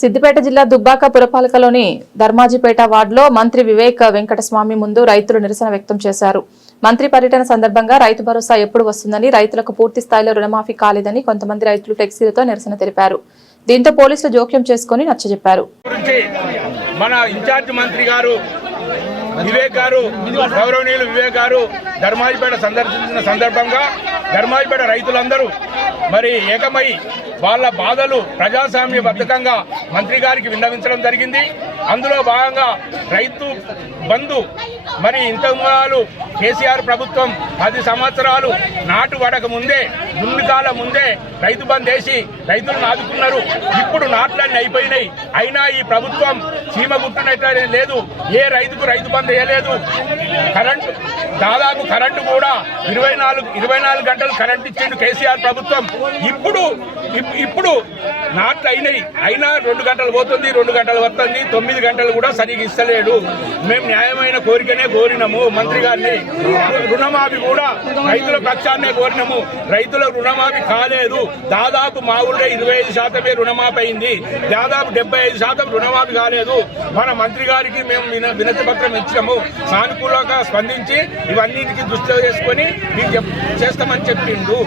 సిద్దిపేట జిల్లా దుబ్బాక పురపాలికలోని ధర్మాజిపేట వార్డులో మంత్రి వివేక్ వెంకటస్వామి ముందు రైతులు నిరసన వ్యక్తం చేశారు. మంత్రి పర్యటన సందర్భంగా రైతు భరోసా ఎప్పుడు వస్తుందని, రైతులకు పూర్తి స్థాయిలో రుణమాఫీ కాలేదని కొంతమంది రైతులు ఫ్లెక్సీలతో నిరసన తెలిపారు. దీంతో పోలీసులు జోక్యం చేసుకుని నచ్చజెప్పారు. మన ఇన్ఛార్జ్ మంత్రి గారు వివేక్ గారు, గౌరవనీయులు వివేక్ గారు ధర్మాజిపేట సందర్శించిన సందర్భంగా ధర్మాజిపేట రైతులందరూ మరి ఏకమై వాళ్ళ బాధలు ప్రజాస్వామ్యబద్ధంగా మంత్రి గారికి విన్నవించడం జరిగింది. అందులో భాగంగా రైతు బంధు మరి ఇంతకు కేసీఆర్ ప్రభుత్వం 10 సంవత్సరాలు నాటు పడక ముందే, దున్నికాల ముందే రైతు బంధు వేసి రైతులను ఆదుకున్నారు. ఇప్పుడు నాట్లన్నీ అయిపోయినాయి. అయినా ఈ ప్రభుత్వం సీమ గుట్టునట్లే లేదు. ఏ రైతుకు రైతు బంధు వేయలేదు. దాదాపు కరెంటు కూడా 24 గంటలు కరెంట్ ఇచ్చిండు కేసీఆర్ ప్రభుత్వం. ఇప్పుడు నాట్లు అయినాయి. అయినా 2 గంటలు పోతుంది, 2 గంటలు వస్తుంది, 9 గంటలు కూడా సరిగ్గా ఇస్తలేడు. మేము న్యాయమైన కోరికనే కోరినాము మంత్రి గారిని. రుణమాఫీ కూడా రైతుల పక్షాన్నే కోరినాము. రైతుల రుణమాఫీ కాలేదు. దాదాపు మా ఊళ్ళో 25% రుణమాఫీ అయింది. దాదాపు 75% రుణమాఫీ కాలేదు. మన మంత్రి గారికి మేము వినతి పత్రం ఇచ్చాము. సానుకూలంగా స్పందించి ఇవన్నిటికీ దృష్టిలో చేసుకొని మీకు చేస్తామని చెప్పిండు.